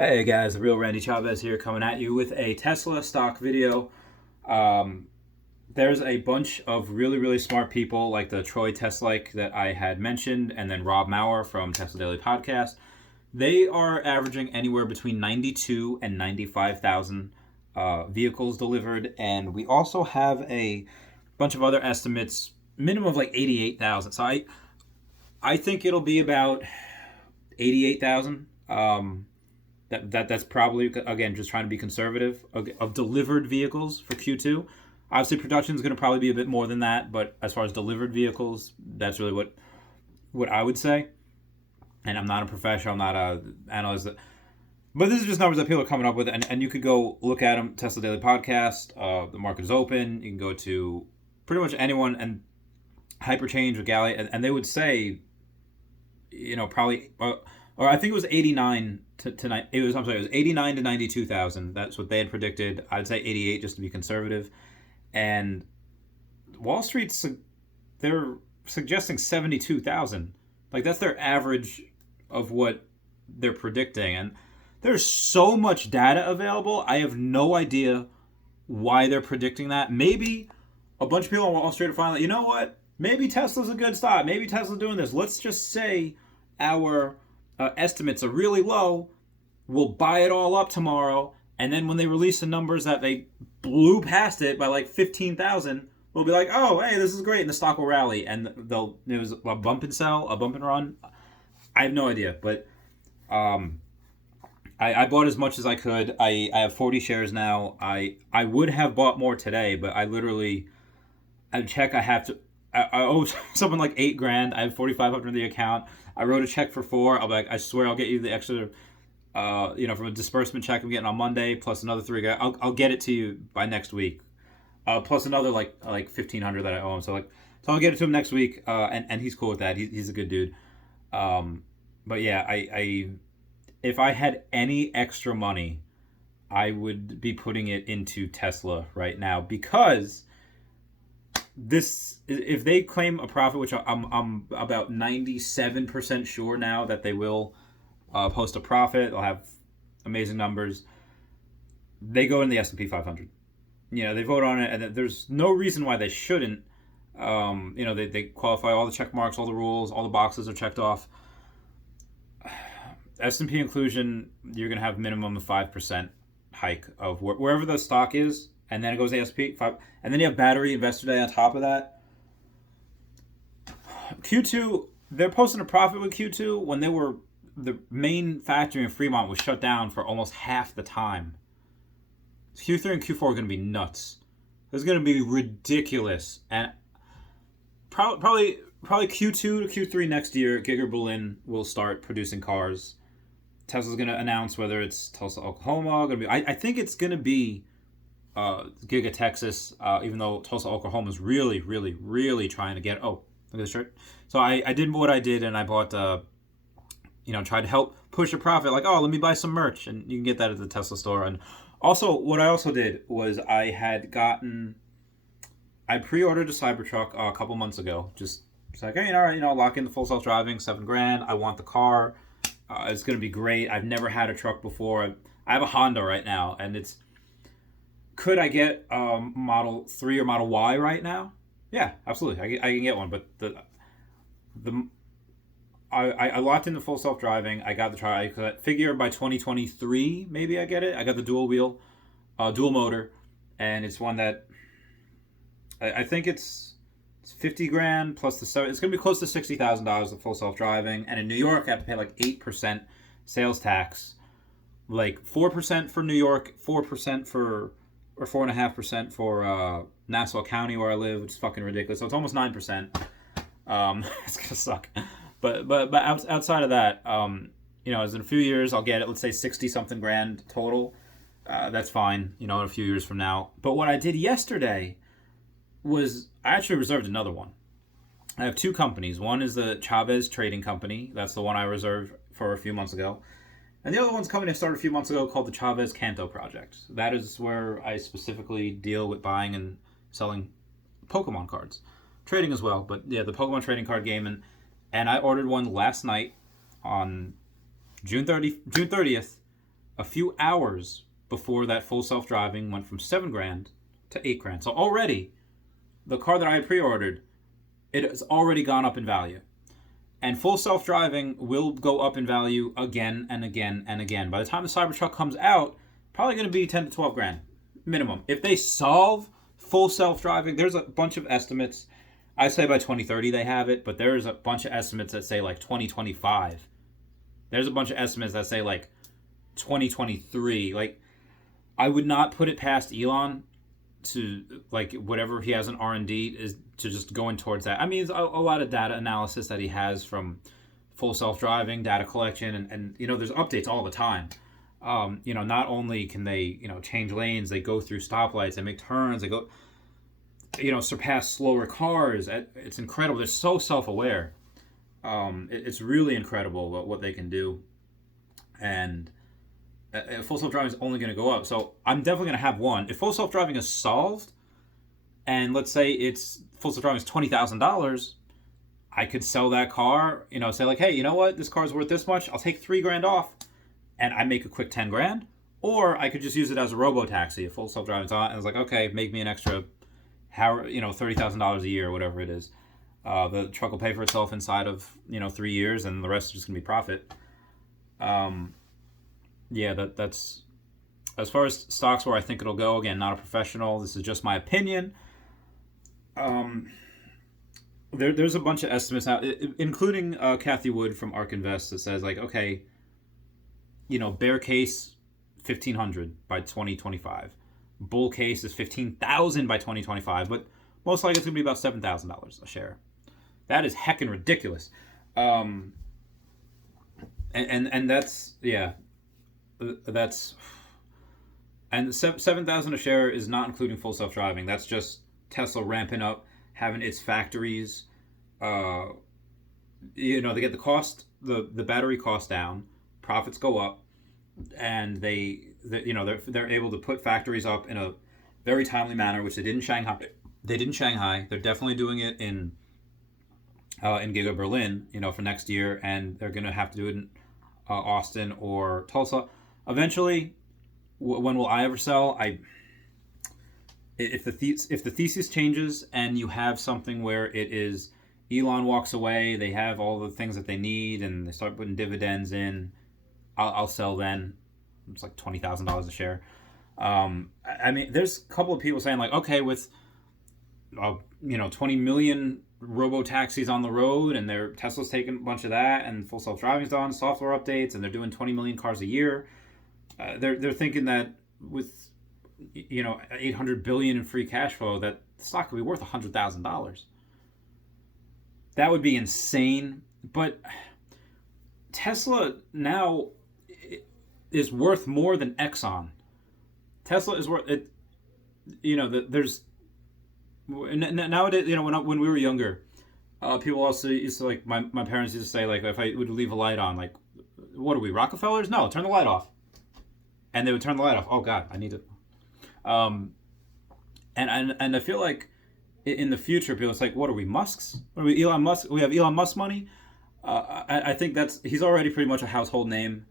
Hey guys, the real Randy Chavez here, coming at you with a Tesla stock video. Um, there's a bunch of really smart people like the Troy Teslike that I had mentioned, and then Rob Maurer from Tesla Daily Podcast. They are averaging anywhere between 92 and 95,000 vehicles delivered, and we also have a bunch of other estimates, minimum of like 88,000. So I think it'll be about 88,000. That's probably, again, just trying to be conservative, of delivered vehicles for Q2. Obviously, production is going to probably be a bit more than that, but as far as delivered vehicles, that's really what I would say. And I'm not a professional, I'm not an analyst, but this is just numbers that people are coming up with, and you could go look at them. Tesla Daily Podcast. The market is open. You can go to pretty much anyone and Hyperchange with Galley, and they would say, probably. Or I think it was 89 to it was 89 to 92,000. That's what they had predicted. I'd say 88 just to be conservative. And Wall Street's, they're suggesting 72,000. Like, that's their average of what they're predicting. And there's so much data available. I have no idea why they're predicting that. Maybe a bunch of people on Wall Street are finally, you know what? Maybe Tesla's a good stock. Maybe Tesla's doing this. Let's just say our estimates are really low. We'll buy it all up tomorrow, and then when they release the numbers that they blew past it by like 15,000, we'll be like, oh, hey, this is great, and the stock will rally, and it was a bump and sell, a bump and run. I have no idea, but I bought as much as I could. I have 40 shares now. I would have bought more today, but I owe someone like $8,000. I have 4,500 in the account. I wrote a check for 4. I'm like, I swear I'll get you the extra, from a disbursement check I'm getting on Monday, plus another 3. I'll get it to you by next week, plus another like 1,500 that I owe him. So I'll get it to him next week, and he's cool with that. He's a good dude. But yeah, I if I had any extra money, I would be putting it into Tesla right now, because if they claim a profit, which I'm about 97% sure now that they will post a profit, they'll have amazing numbers. They go in the S&P 500. They vote on it, and there's no reason why they shouldn't. They qualify all the check marks, all the rules, all the boxes are checked off. S&P inclusion, you're going to have minimum of 5% hike of wherever the stock is, and then it goes to S&P 5, and then you have Battery Investor Day on top of that. Q2, they're posting a profit with Q2 when the main factory in Fremont was shut down for almost half the time. Q3 and Q4 are going to be nuts. It's going to be ridiculous, and probably Q2 to Q3 next year, Giga Berlin will start producing cars. Tesla's going to announce whether it's Tulsa, Oklahoma. I think it's going to be Giga Texas, even though Tulsa, Oklahoma is really trying to get. Oh, look at this shirt. So I did what I did, and I bought, tried to help push a profit. Like, oh, let me buy some merch, and you can get that at the Tesla store. And also, what I also did was I pre-ordered a Cybertruck a couple months ago. Just it's like, hey, all right, lock in the full self-driving, $7,000. I want the car. It's going to be great. I've never had a truck before. I have a Honda right now, and it's. Could I get Model 3 or Model Y right now? Yeah, absolutely. I can get one, but I locked in the full self-driving. I got the try. I figure by 2023, maybe I get it. I got the dual wheel, dual motor, and it's one that I think it's $50,000 plus the 7. It's gonna be close to $60,000 of full self-driving. And in New York, I have to pay like 8% sales tax, like 4% for New York, 4% for or 4.5% for Nassau County where I live, which is fucking ridiculous. So it's almost 9%. It's gonna suck. But outside of that, as in a few years I'll get it. Let's say 60 something grand total. That's fine. In a few years from now. But what I did yesterday was I actually reserved another one. I have 2 companies. One is the Chavez Trading Company. That's the one I reserved for a few months ago. And the other one's a company I started a few months ago called the Chavez Canto Project. That is where I specifically deal with buying and selling Pokemon cards. Trading as well, but yeah, the Pokemon trading card game. And I ordered one last night on June 30th a few hours before that full self-driving went from 7 grand to 8 grand. So already, the car that I had pre-ordered, it has already gone up in value. And full self-driving will go up in value again and again and again. By the time the Cybertruck comes out, probably going to be 10 to 12 grand minimum. If they solve full self-driving, there's a bunch of estimates. I say by 2030 they have it, but there's a bunch of estimates that say like 2025. There's a bunch of estimates that say like 2023. Like, I would not put it past Elon to, like, whatever he has in R&D is to just going towards that. I mean, it's a lot of data analysis that he has from full self-driving, data collection, and there's updates all the time. Not only can they, change lanes, they go through stoplights, they make turns, they go, surpass slower cars. It's incredible. They're so self-aware. It's really incredible what they can do. And full self-driving is only going to go up. So I'm definitely going to have one. If full self-driving is solved, and let's say it's full self-driving is $20,000, I could sell that car, say like, hey, you know what? This car's worth this much. I'll take 3 grand off, and I make a quick 10 grand. Or I could just use it as a robo-taxi. If full self-driving's on, and it's like, okay, make me an extra, $30,000 a year or whatever it is. The truck will pay for itself inside of 3 years, and the rest is just gonna be profit. Yeah, that's as far as stocks where I think it'll go. Again, not a professional. This is just my opinion. There's a bunch of estimates now, including Kathy Wood from ARK Invest, that says like, okay, bear case 1,500 by 2025, bull case is 15,000 by 2025, but most likely it's gonna be about $7,000 a share. That is heckin' ridiculous. And that's, yeah. That's, and 7,000 a share is not including full self-driving. That's just Tesla ramping up, having its factories. They get the battery cost down, profits go up, and they're able to put factories up in a very timely manner, which they did in Shanghai. They're definitely doing it in Giga Berlin, for next year, and they're gonna have to do it in Austin or Tulsa. Eventually, when will I ever sell? If the thesis changes and you have something where it is Elon walks away, they have all the things that they need, and they start putting dividends in, I'll sell then. It's like $20,000 a share. I mean, there's a couple of people saying like, okay, with 20 million robo taxis on the road, and Tesla's taking a bunch of that, and full self-driving's done, software updates, and they're doing 20 million cars a year. They're thinking that with 800 billion in free cash flow, that the stock could be worth $100,000. That would be insane. But Tesla now is worth more than Exxon. Tesla is worth it. There's nowadays. When we were younger, people also used to, like, my parents used to say, like, if I would leave a light on, like, what are we, Rockefellers? No, turn the light off. And they would turn the light off. Oh God, I need it. And I feel like in the future, people, it's like, what are we, Musks? What are we, Elon Musk? We have Elon Musk money. I think he's already pretty much a household name.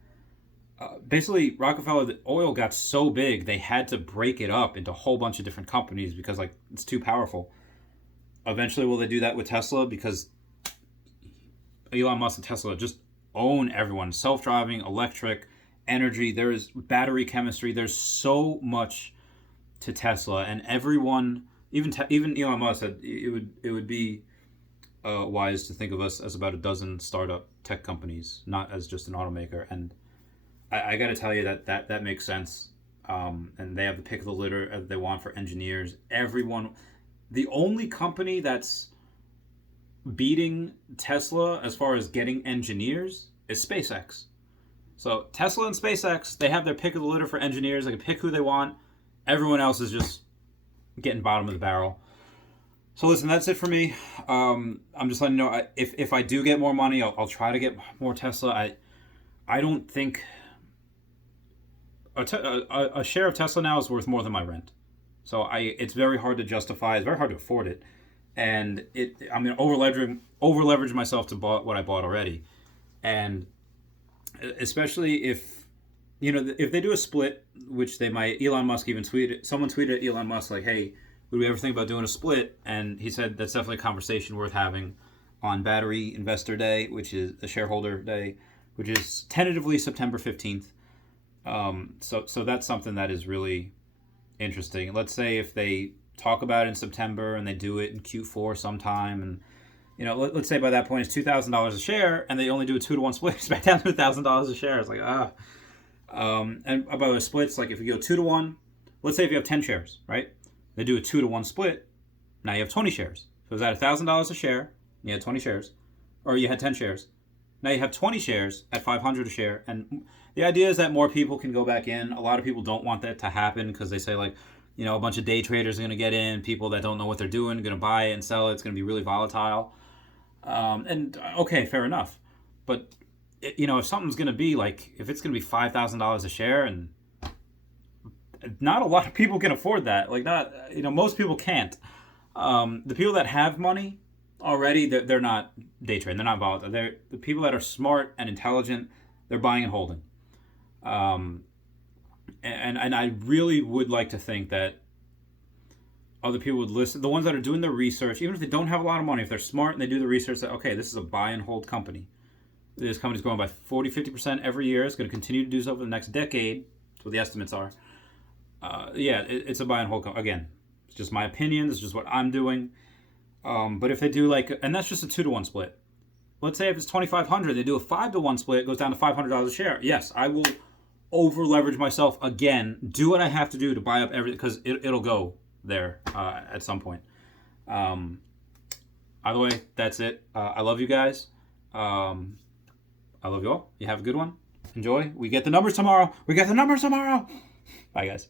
Basically, Rockefeller, the oil got so big, they had to break it up into a whole bunch of different companies because, like, it's too powerful. Eventually, will they do that with Tesla? Because Elon Musk and Tesla just own everyone. Self-driving, electric, energy, there's battery chemistry, there's so much to Tesla, and everyone, even Elon Musk said it would be wise to think of us as about a dozen startup tech companies, not as just an automaker. And I got to tell you that makes sense. And they have the pick of the litter they want for engineers. Everyone, the only company that's beating Tesla as far as getting engineers is SpaceX. So Tesla and SpaceX, they have their pick of the litter for engineers. They can pick who they want. Everyone else is just getting bottom of the barrel. So listen, that's it for me. I'm just letting you know, if I do get more money, I'll try to get more Tesla. I don't think a share of Tesla now is worth more than my rent. So it's very hard to justify. It's very hard to afford it, and I'm going to over leverage myself to buy what I bought already, and especially if if they do a split, which they might, Elon Musk even tweeted, someone tweeted at Elon Musk like, hey, would we ever think about doing a split? And he said that's definitely a conversation worth having on Battery Investor Day, which is a shareholder day, which is tentatively September 15th. So that's something that is really interesting. Let's say if they talk about it in September and they do it in Q4 sometime, and let's say by that point it's $2,000 a share, and they only do a 2-to-1 split, it's back down to $1,000 a share. It's like and by the way, splits, like if you go 2-to-1, let's say if you have 10 shares, right? They do a 2-to-1 split. Now you have 20 shares. So is that $1,000 a share? You had 20 shares, or you had 10 shares. Now you have 20 shares at $500 a share, and the idea is that more people can go back in. A lot of people don't want that to happen because they say like, a bunch of day traders are going to get in, people that don't know what they're doing are going to buy it and sell it. It's going to be really volatile. And okay, fair enough. But if something's going to be like, if it's going to be $5,000 a share, and not a lot of people can afford that. Like not, most people can't. The people that have money already, they're not day trading. They're not volatile. They're the people that are smart and intelligent. They're buying and holding. And I really would like to think that other people would listen. The ones that are doing the research, even if they don't have a lot of money, if they're smart and they do the research, that okay, this is a buy and hold company. This company's growing by 40-50% every year. It's going to continue to do so for the next decade. That's what the estimates are. It's a buy and hold company. Again, it's just my opinion. It's just what I'm doing. But if they do and that's just a 2-to-1 split. Let's say if it's 2,500, they do a 5-to-1 split. It goes down to $500 a share. Yes, I will over leverage myself again. Do what I have to do to buy up everything because it'll go there at some point. Either way, that's it. I love you guys. I love you all. You have a good one. Enjoy. We get the numbers tomorrow. Bye, guys.